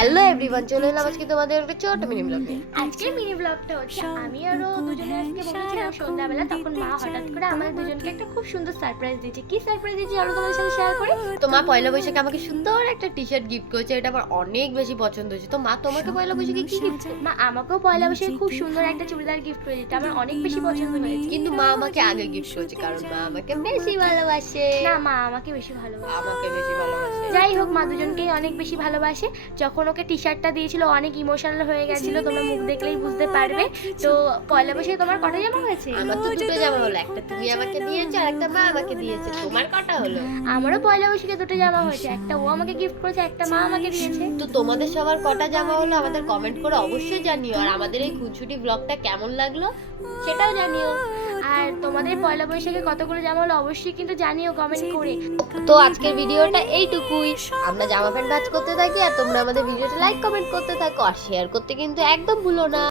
Hello everyone, চলে এলাম আজকে তোমাদের একটা ছোট মিনি ব্লগ নিয়ে। আজকের মিনি ব্লগটা হচ্ছে আমি আরো দুজনে আজকে বসেছিলাম সন্ধ্যাবেলা, তখন মা হঠাৎ করে আমাদের দুজনকে একটা খুব সুন্দর সারপ্রাইজ দিয়েছে। কি সারপ্রাইজ দিয়েছে চলো তোমাদের সাথে শেয়ার করি। তো মা পয়লা বৈশাখে আমাকে সুন্দর একটা টি শার্ট গিফট করেছে, এটা আমার অনেক বেশি পছন্দ হয়েছে। তো মা তোমাকে পয়লা বৈশাখে কি গিফট? মা আমাকেও পয়লা বৈশাখে খুব সুন্দর একটা চুড়িদার গিফট করে দিতে আমার অনেক বেশি পছন্দ হয়েছে। কিন্তু মা আমাকে আগে গিফট করেছে, কারণ মা আমাকে বেশি ভালোবাসে। না, মা আমাকে বেশি ভালোবাসে। আমাকে বেশি ভালোবাসে। যাই হোক, মা দুজনকেই অনেক বেশি ভালোবাসে। যখন ওকে টি শার্টটা দিয়েছিল অনেক ইমোশনাল হয়ে গেছিল, তোমরা মুখ দেখলেই বুঝতে পারবে। তো পয়লা বৈশাখে তোমার কটা জামা হয়েছে? আমার তো দুটো জামা হলো, একটা তুমি আমাকে দিয়েছো আর একটা মা আমাকে দিয়েছে। তোমার কটা হলো? আমারও পয়লা বৈশাখে দুটো জামা হয়েছে, একটা ও আমাকে গিফট করেছে, একটা মা আমাকে দিয়েছে। তো তোমাদের সবার কটা জামা হলো আমাদের কমেন্ট করে অবশ্যই জানিও, আর আমাদের এই খুনসুটি ব্লগটা কেমন লাগলো সেটাও জানিও। আর তোমাদের পয়লা বৈশাখে কতগুলো জামা হলো অবশ্যই কিন্তু জানিও কমেন্ট করে। তো আজকের ভিডিওটা এইটুকুই। আমরা জামা প্যান্ট ভাঁজ করতে থাকি আর তোমরা আমাদের ভিডিওটা লাইক কমেন্ট করতে থাকো আর শেয়ার করতে কিন্তু একদম ভুলো না।